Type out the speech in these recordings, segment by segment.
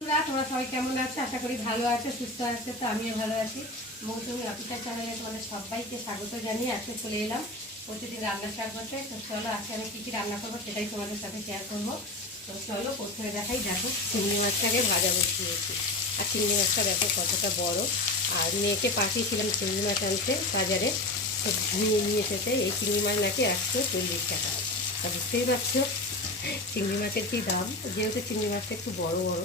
তোমরা সবাই কেমন আছো? আশা করি ভালো আছো, সুস্থ আছো। তো আমিও ভালো আছি। মৌসুমী অফিসার চ্যানেলে তোমাদের সবাইকে স্বাগত জানিয়ে আজকে চলে এলাম প্রতিদিন রান্না শেয়ার করতে। তো চলো আজকে আমি কী রান্না করবো সেটাই তোমাদের সাথে শেয়ার করবো। তো চলো প্রথমে দেখাই। দেখো চিংড়ি মাছটাকে ভাজা বসিয়েছি। আর চিংড়ি মাছটা দেখো কতটা বড়। আর মেয়েকে পাঠিয়েছিলাম চিংড়ি মাছ আনতে বাজারে, তো নিয়ে এসেছে। এই চিংড়ি মাছ নাকি 140 টাকা। তা বুঝতেই পারছো চিংড়ি মাছের কী দাম। যেহেতু চিংড়ি মাছটা একটু বড় বড়,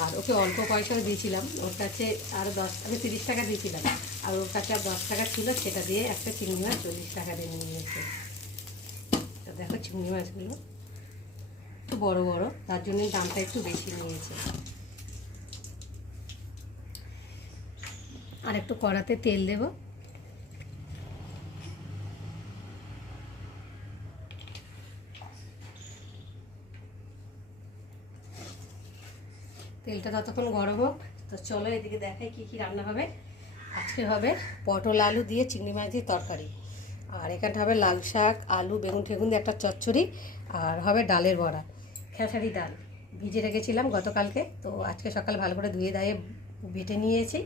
আর ওকে অল্প পয়সাও দিয়েছিলাম। ওর কাছে আরও আমি 30 টাকা দিয়েছিলাম, আর ওর কাছে আর 10 টাকা ছিল, সেটা দিয়ে একটা চিংড়ি মাছ 40 টাকা দিয়ে নিয়ে নিয়েছে। তো দেখো চিংড়ি মাছগুলো একটু বড় বড়, তার জন্যই দামটা একটু বেশি নিয়েছে। আর একটু কড়াতে তেল দেবো। তেলটা ততক্ষণ গরম হোক। তো চলো এদিকে দেখাই কী কী রান্না হবে। আজকে হবে পটল আলু দিয়ে চিংড়ি মাছ দিয়ে তরকারি, আর এখানটা হবে লাল শাক, আলু, বেগুন ঠেগুন দিয়ে একটা চচ্চড়ি, আর হবে ডালের বড়া। খেসারি ডাল ভিজে রেখেছিলাম গতকালকে, তো আজকে সকালে ভালো করে ধুয়ে দায়ে বেটে নিয়েছি।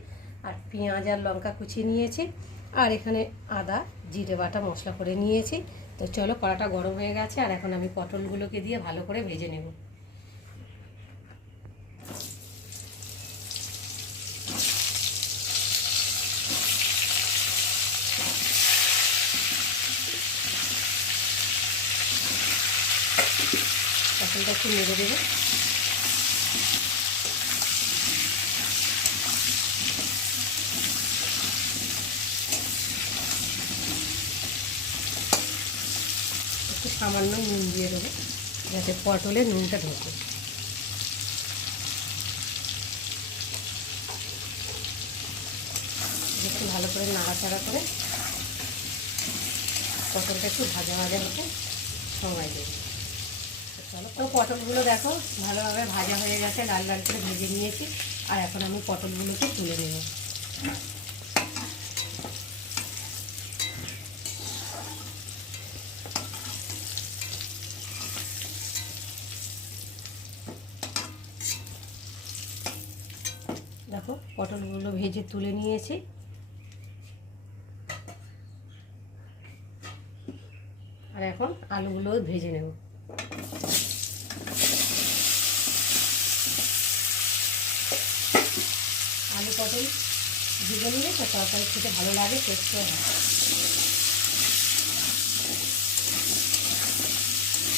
আর পেঁয়াজ আর লঙ্কা কুচিয়ে নিয়েছি, আর এখানে আদা জিরে বাটা মশলা করে নিয়েছি। তো চলো কড়াটা গরম হয়ে গেছে, আর এখন আমি পটলগুলোকে দিয়ে ভালো করে ভেজে নেব। পটলটা একটু নেড়ে দেবো। একটু সামান্য নুন দিয়ে দেবো, যাতে পটলে নুনটা ঢোকে। একটু ভালো করে নাড়াচাড়া করে পটলটা একটু ভাজা ভাজা হতে সময় দেবো। চলো, তো পটলগুলো দেখো ভালোভাবে ভাজা হয়ে গেছে, লাল লাল করে ভেজে নিয়েছি। আর এখন আমি পটলগুলোকে তুলে নেব। দেখো পটলগুলো ভেজে তুলে নিয়েছি। আর এখন আলুগুলোও ভেজে নেব। আলু পটল ভেজে নিলে তো তরকারি খেতে ভালো লাগে, টেস্টও হয়।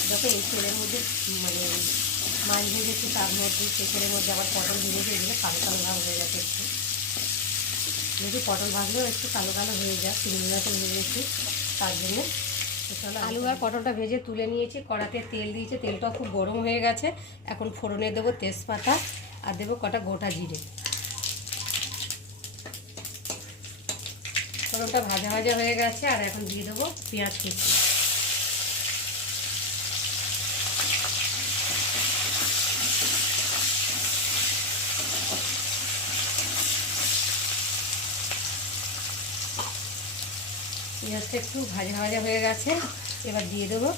দেখো এই তেলের মধ্যে মানে মাছ ভেজেছি, তার মধ্যে সেই তেলের মধ্যে আবার পটল ভেজেছি, এগুলো কালো কালো ভাব হয়ে গেছে। একটু যদি পটল ভাজলেও একটু কালো কালো হয়ে যায়, চিংড়ি মাছ ভেজেছি তার জন্যে। চলো আলু আর পটলটা ভেজে তুলে নিয়েছি। কড়াতে তেল দিয়েছে, তেলটা খুব গরম হয়ে গেছে। এখন ফোড়নে দেবো তেজপাতা, আর দেবো কটা গোটা জিরে। ফোড়নটা ভাজা ভাজা হয়ে গেছে, আর এখন দিয়ে দেবো পেঁয়াজ কুচি। পেঁয়াজটা একটু ভাজা ভাজা হয়ে গেছে, এবার দিয়ে দেবো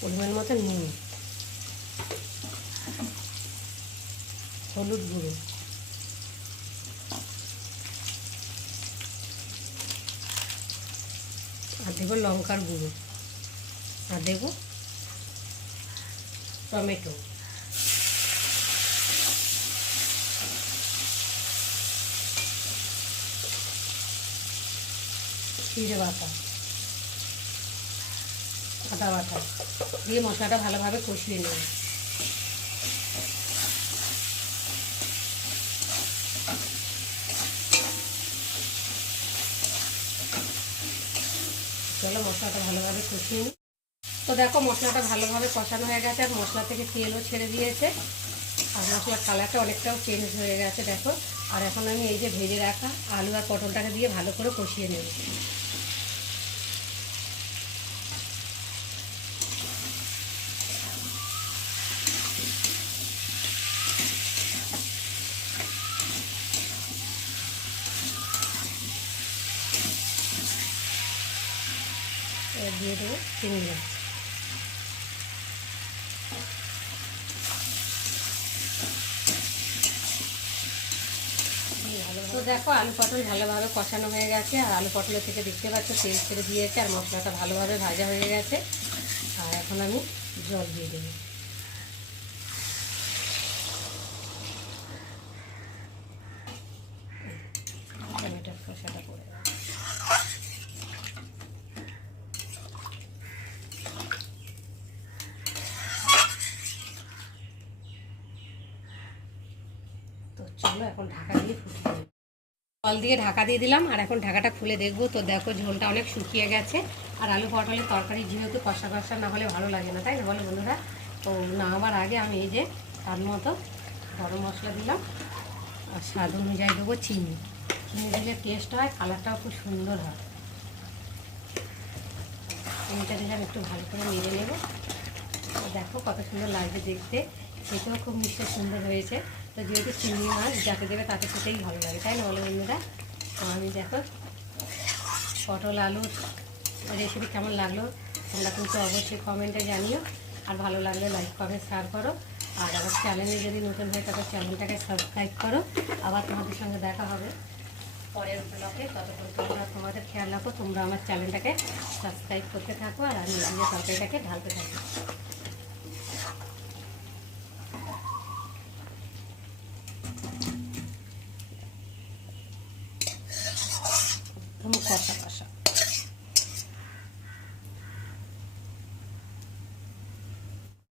পরিমাণ মতো নুন, হলুদ গুঁড়ো, আর দেবো লঙ্কার গুঁড়ো, আর দেবো টমেটো, জিরে বাটা, আদা বাটা দিয়ে মশলাটা ভালোভাবে কষিয়ে নেব। চলো মশলাটা ভালোভাবে কষিয়ে নিই। তো দেখো মশলাটা ভালোভাবে কষানো হয়ে গেছে, আর মশলা থেকে তেলও ছেড়ে দিয়েছে, আর মশলার কালারটা অনেকটাও চেঞ্জ হয়ে গেছে দেখো। আর এখন আমি এই যে ভেজে রাখা আলু আর পটলটাকে দিয়ে ভালো করে কষিয়ে নেব। এবার দিয়ে দেবো চিংড়ি মাছ। তো দেখো আলু পটল ভালোভাবে কষানো হয়ে গেছে, আর আলু পটলের থেকে দেখতে পাচ্ছ তেল ছেড়ে দিয়েছে, আর মশলাটা ভালোভাবে ভাজা হয়ে গেছে। আর এখন আমি জল দিয়ে দেবো। টমেটোর খোসাটা পড়ে গেছে। তো চলো এখন ঢাকা দিয়ে ফুটিয়ে দেবো। জল দিয়ে ঢাকা দিয়ে দিলাম, আর এখন ঢাকাটা খুলে দেখবো। তো দেখো ঝোলটা অনেক শুকিয়ে গেছে, আর আলু পটলের তরকারি যেহেতু কষা কষা না হলে ভালো লাগে না, তাই না বলো বন্ধুরা? তো নামাবার আগে আমি এই যে তার মতো গরম মশলা দিলাম, আর স্বাদ অনুযায়ী দেবো চিনি। চিনি দিলে টেস্ট হয়, কালারটাও খুব সুন্দর হয়। চিনিটা দিলাম, একটু ভালো করে নেড়ে নেবো। দেখো কত সুন্দর লাগছে দেখতে, খেতেও খুব মিষ্টি সুন্দর হয়েছে। তো যেহেতু চিংড়ি মাছ যাকে দেবে তাকে খেতেই ভালো লাগে, তাই না বলো বন্ধুরা? তো আমি দেখো পটল আলুর রেসিপি কেমন লাগলো তোমরা কিন্তু অবশ্যই কমেন্টে জানিও, আর ভালো লাগলে লাইক কমেন্ট শেয়ার করো। আর আমার চ্যানেলে যদি নতুন হয় তাহলে চ্যানেলটাকে সাবস্ক্রাইব করো। আবার তোমাদের সঙ্গে দেখা হবে পরের ব্লগে। ততক্ষণ তোমরা তোমাদের খেয়াল রাখো, তোমরা আমার চ্যানেলটাকে সাবস্ক্রাইব করতে থাকো, আর আমি এদিকে তরকারিটাকে ঢালতে থাকি। তুমি কষা